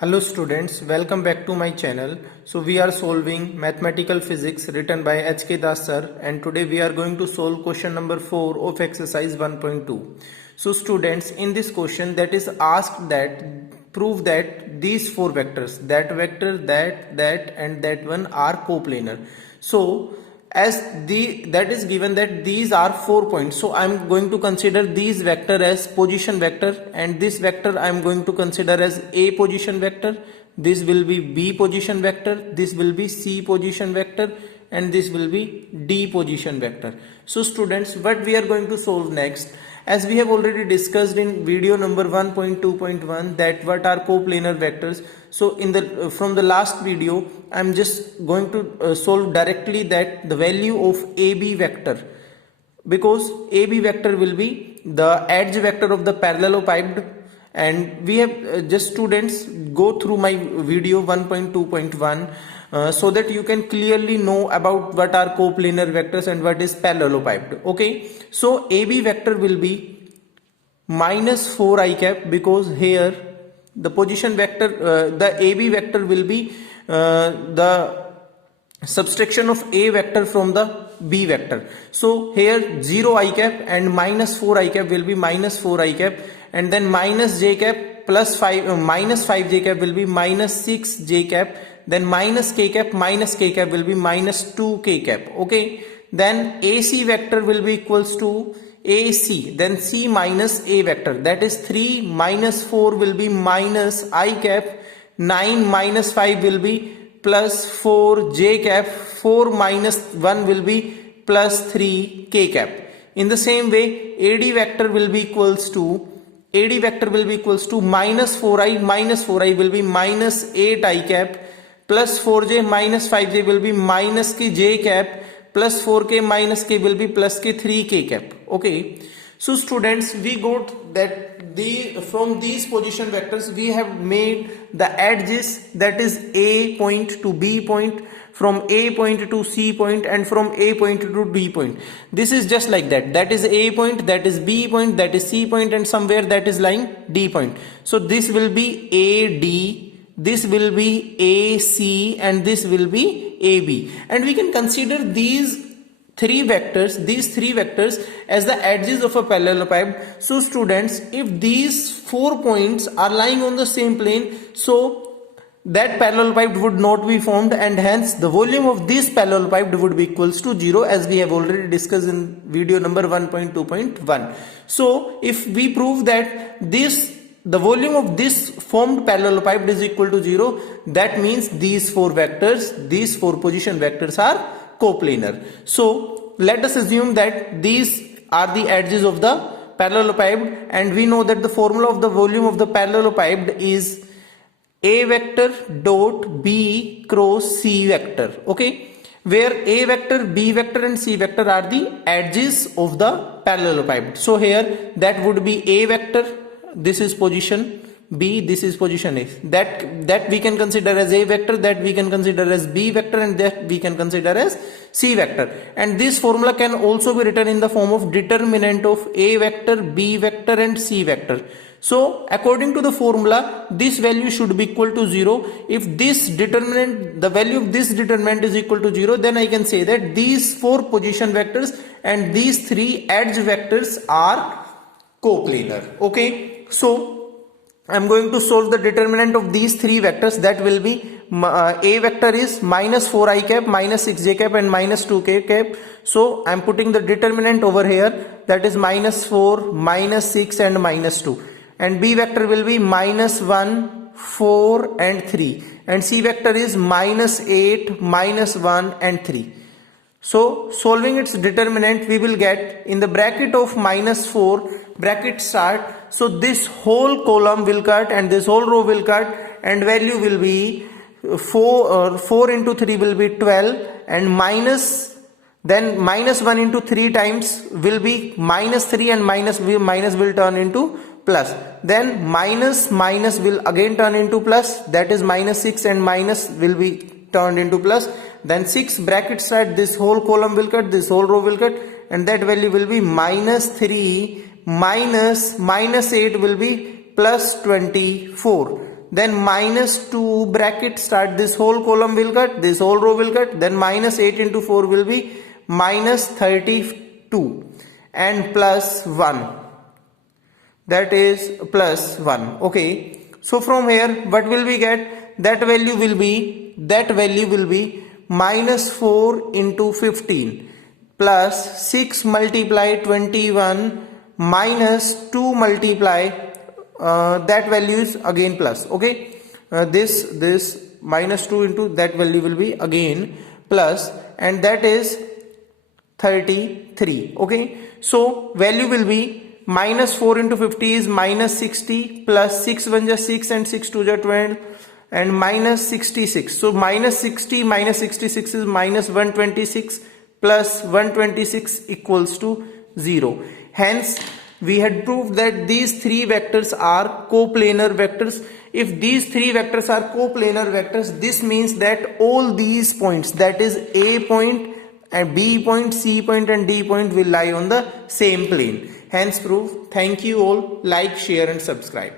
Hello students, welcome back to my channel. So we are solving mathematical physics written by H.K. Das sir, and today we are going to solve question number 4 of exercise 1.2. So students, in this question that is asked that prove that these four vectors, that vector, that and that one are coplanar. So as that is given that these are 4 points, so I am going to consider these vector as position vector, and this vector I am going to consider as A position vector, this will be B position vector, this will be C position vector, and this will be D position vector. So students, what we are going to solve next, as we have already discussed in video number 1.2.1 that what are coplanar vectors. So in the from the last video I am just going to solve directly that the value of AB vector, because AB vector will be the edge vector of the parallelepiped, and we have just students go through my video 1.2.1 so that you can clearly know about what are coplanar vectors and what is parallelepiped. Okay, so AB vector will be minus 4 I cap, because here the position vector, the AB vector will be the subtraction of A vector from the B vector. So here 0 I cap and minus 4 I cap will be minus 4 I cap, and then minus J cap plus 5 minus 5 J cap will be minus 6 J cap, then minus K cap minus K cap will be minus 2 K cap. Okay, then AC vector will be equals to AC, then C minus A vector, that is 3 minus 4 will be minus I cap, 9 minus 5 will be plus 4 J cap, 4 minus 1 will be plus 3 K cap. In the same way, AD vector will be equals to minus 4i will be minus 8 I cap, plus 4j minus 5j will be minus k j cap, plus 4k minus k will be plus k 3k cap. Okay, so students, we got that from these position vectors we have made the edges, that is A point to B point, from A point to C point, and from A point to D point. This is just like that, that is A point, that is B point, that is C point, and somewhere that is lying D point. So this will be AD, this will be AC, and this will be AB, and we can consider these three vectors as the edges of a parallelepiped. So students, if these 4 points are lying on the same plane, so that parallelepiped would not be formed, and hence the volume of this parallelepiped would be equals to 0, as we have already discussed in video number 1.2.1. So if we prove that the volume of this formed parallelepiped is equal to 0, that means these four position vectors are coplanar. So let us assume that these are the edges of the parallelepiped, and we know that the formula of the volume of the parallelepiped is A vector dot B cross C vector. Okay, where A vector, B vector, and C vector are the edges of the parallelepiped. So here that would be A vector, this is position B, this is position A, that we can consider as A vector, that we can consider as B vector, and that we can consider as C vector. And this formula can also be written in the form of determinant of A vector, B vector, and C vector. So according to the formula, this value should be equal to 0. If the value of this determinant is equal to 0, then I can say that these four position vectors and these three edge vectors are coplanar. Okay, so I am going to solve the determinant of these three vectors. That will be A vector is minus 4 I cap, minus 6 j cap, and minus 2 k cap. So I am putting the determinant over here, that is minus 4, minus 6, and minus 2. And B vector will be minus 1, 4, and 3. And C vector is minus 8, minus 1, and 3. So solving its determinant, we will get in the bracket of minus 4, bracket start, so this whole column will cut and this whole row will cut, and value will be 4 into 3 will be 12, and then minus 1 into 3 times will be minus 3, and minus will turn into plus, then minus will again turn into plus, that is minus 6, and minus will be turned into plus, then 6 bracket start, this whole column will cut, this whole row will cut, and that value will be minus 3 minus 8 will be plus 24. then minus 2 bracket start, this whole column will cut, this whole row will cut, then minus 8 into 4 will be minus 32 and plus 1, that is plus 1. Okay, so from here what will we get? That value will be minus 4 into 15 plus 6 multiply 21 minus 2 multiply that value is again plus. Okay, this minus 2 into that value will be again plus, and that is 33. Okay, so value will be minus 4 into 50 is minus 60 plus 6 1 just 6 and 6 2 just 12 and minus 66. So minus 60 minus 66 is minus 126 plus 126 equals to 0. Hence we had proved that these three vectors are coplanar vectors. If these three vectors are coplanar vectors, this means that all these points, that is A point and B point, C point and D point, will lie on the same plane. Hence proof. Thank you all. Like, share and subscribe.